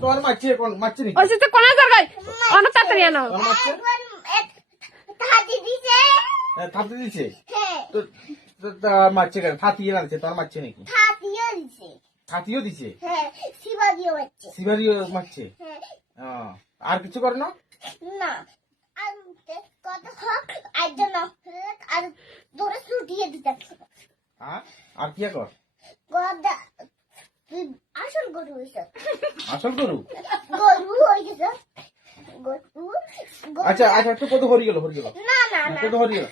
তোমার মারছে কোন মারছে নি ওই তো কোন জায়গায় অনেক তাড়াতাড়ি আনো থাপতে দিছে তো মারছে কেন থাতিয়ে রাখছে তোর মারছে নাকি থাতিও দিছে শিবারিও মারছে আর কিছু করে না না কত হোক আর জন্য আর ধরে ছুটিয়ে দিতে আর কি কর গদা আসল গরু হইছে আসল গরু হইছে গরু আচ্ছা আচ্ছা একটু কত হরি গেল না না না কত হরি গেল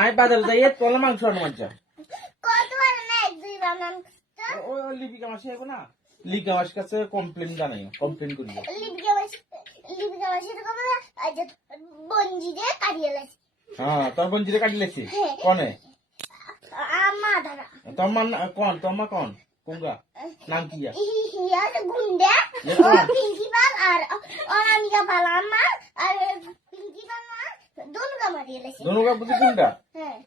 আই বাজারে যাই তোলা মাংস আনো মাঝা কত আর না এক দুই বানান ও লিপিকা মাসে আইবো না লিপিকা মাস কাছে কমপ্লেন জানাই কমপ্লেন করিব লিপিকা মাসে তো কবে আজ বঞ্জি দে কাটিয়ে লাইছে হ্যাঁ তোর বঞ্জিরে কাটি লেছি কোনে আমা দাদা তোমার কোন কোনগা নাম কি ইয়া গুন্ডা প্রিন্সিপাল আর অনামিকা পালামা আর প্রিন্সিপাল না দুনুকা মারিয়ে লাইছে দনুগা বুঝি কোনটা হ্যাঁ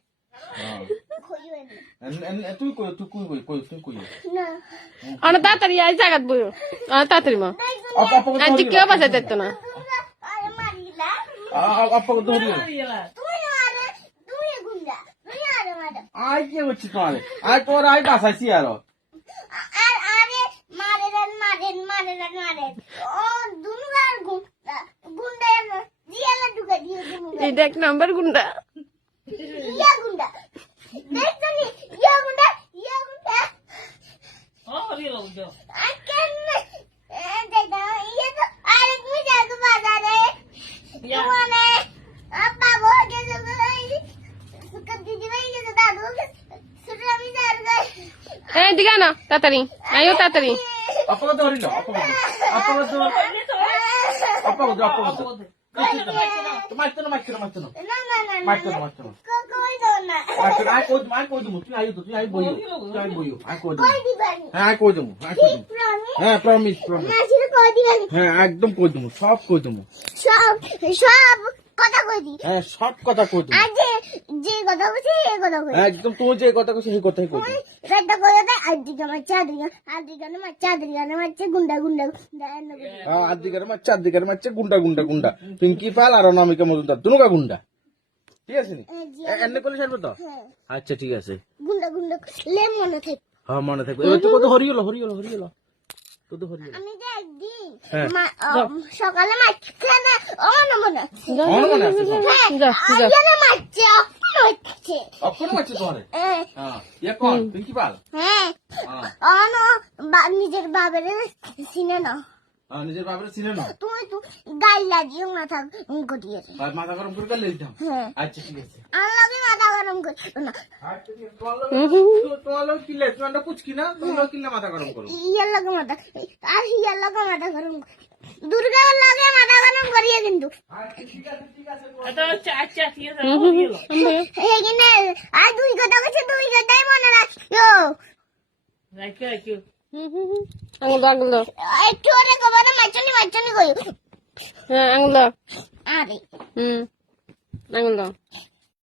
তুই কই না অনেক তাড়াতাড়ি এই জায়গাত বইও অনেক তাড়াতাড়ি মা আজ কেউ বাজার দেখতো না আরে মারিলা আপা কত হরি তুমি গুন্ডা তুমি আরে মারো আই কি হচ্ছে তোমার আই তোর আই বাসাইছি আর আরে মারে ও দুনুকার গুন্ডা জিয়ালা ঢুকা দিয়ে দুনুকা এটা এক নাম্বার গুন্ডা ইয়া গুন্ডা দেখছনি ইয়া গুন্ডা I can দাদা ইয়া তো আরে তুমি যাও বাজারে মানে আপা বলে যে সুকা দিদি ভাই যে দাদু সুরা আমি যাই এই দিগা না তাড়াতাড়ি আইও তাড়াতাড়ি আপা কত হরি মারতো না কই দাও না আই কই দমু তুই আই বইও আই কই দমু হ্যাঁ প্রমিস মাসির কই দিবেন হ্যাঁ একদম কই দমু সব কই দমু সব কথা কই দি হ্যাঁ সব কথা কই দমু আর যে কথা বলছি এই কথা কই একদম তুই যে কথা কইছিস সেই কথাই কই দমু রাতটা কই দে আদিকে মারছে গুন্ডা আদিকার মারছে গুন্ডা পিঙ্কি পাল আর অনামিকা মজুমদার দুনুকা গুন্ডা ঠিক আছে নি এনে করলে ছাড়বে তো আচ্ছা ঠিক আছে গুন্ডা লে মনে থাকে হ্যাঁ মনে থাকবে এবার তো কত হরি গেল কত হরি গেল আমি যে একদিন হ্যাঁ। সকালে মারছে না মনে আছে মনে আছে মারছে অক্ষর মারছে তোমারে হ্যাঁ ইয়া কোন পিঙ্কি পাল হ্যাঁ হ্যাঁ নিজের বাবার চিনে না নিজের বাবার চিনে না তুমি তো গাইলা লাগিয়ে মাথা গটিয়ে মাথা গরম করে গেলে দিতাম হ্যাঁ আচ্ছা ঠিক আছে আমার লাগে মাথা গরম করছো না তোমার লোক কিলে তোমার পুচকি না তোমার কিলে মাথা গরম করো ইয়ার লাগে মাথা গরম দুর্গার লাগে মাথা গরম করিয়ে কিন্তু এখানে আর দুই কথা বলছে দুই কথাই মনে রাখিও আঙুল একটু ওরে কবারে মারছনি কই হ্যাঁ আঙুল আরে আঙুল